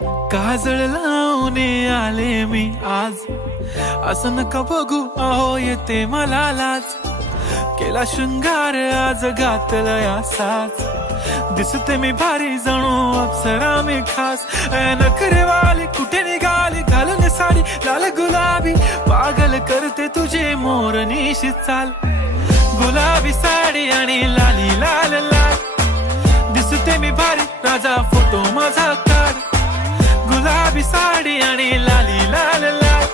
काजळ लावून आले मी आज, असं नका बघू अहो येते मला लाज. केला शृंगार आज घातला असाच, दिसते मी भारी जणू अप्सरा मी खास. नखरेवाली कुठे निघाली घालून साडी लाल गुलाबी, पागल करते तुझे मोरनीशी चाल. गुलाबी साडी आणि लाली लाल लाल, दिसते मी भारी राजा फोटो माझा काढ. गुलाबी साडी आणि लाली लाल लाल,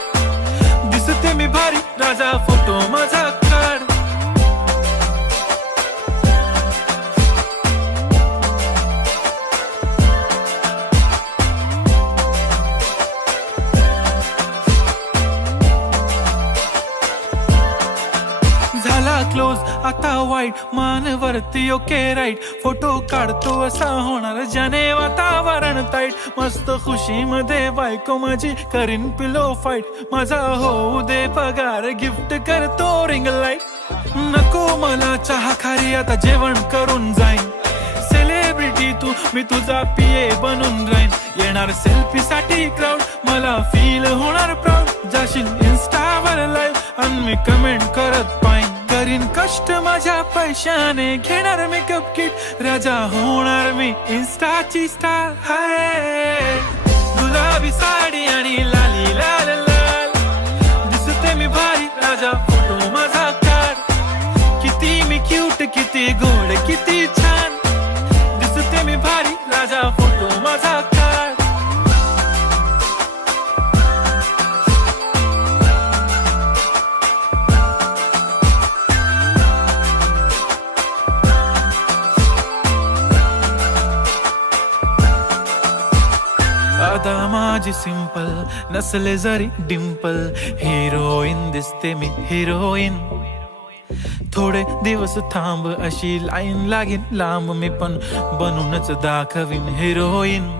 दिसते मी भारी राजा फोटो माझा काढ. झाला क्लोज आता वाईट, मान वरती ओके राईट. फोटो काढतो असा होणार ज्याने वातावरण ताईट. मस्त खुशी मध्ये बायको माझी करीन पिलो फाईट. माझा होऊ दे पगार गिफ्ट करतो रिंग लाईट. नको मला चहा खारी आता जेवण करून जाईन. सेलिब्रिटी तू मी तुझा पिये बनून राहीन. येणार सेल्फी साठी क्राऊड मला फील होणार प्राऊड. जाशील इन्स्टावर लाईव्ह आणि मी कमेंट करत पाईन. करीन कष्ट माझ्या पैशाने घेणार मेकअप किट. राजा होणार मी इन्स्टाची स्टार. हाय गुलाबी साडी आणि लाली लाल लाल, दिसते मी भारी राजा फोटो माझा काढ. किती मी क्यूट किती गोड किती छान, दिसते मी भारी राजा फोटो माझा काढ. आता माझी सिंपल नसले जरी डिंपल, हिरोईन दिसते मी हिरोईन. थोडे दिवस थांब अशी लाईन लागेल लांब, मी पण बनूनच दाखवीन हिरोईन.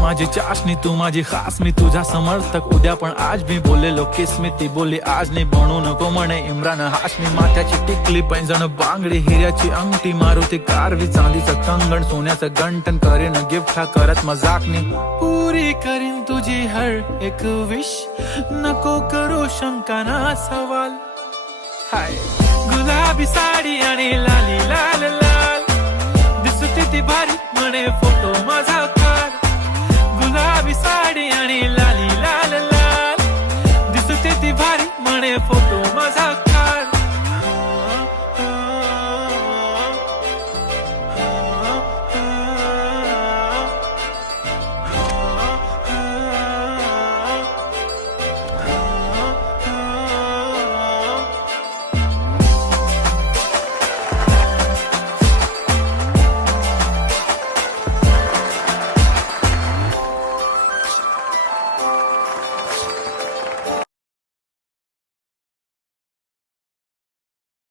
माझी चाशनी तू माझी खास, मी तुझा समर्थक उद्या पण आज. मी बोलेलो किस मी ती बोली आज नाही. बनू नको म्हणे इम्रान हाशमी. माथ्याची टिकली पैंजण बांगडी, हिऱ्याची अंगठी, मारुती कारवी, चांदीचं कंगण, सोन्याचं गंटन. करीन गिफ्ट हा करत मजाकनी. पुरी करीन तुझी हर एक विश, नको करू शंका ना सवाल. हाय गुलाबी साडी आणि लाली लाल लाल, दिसते ती भारी म्हणे फोटो माझा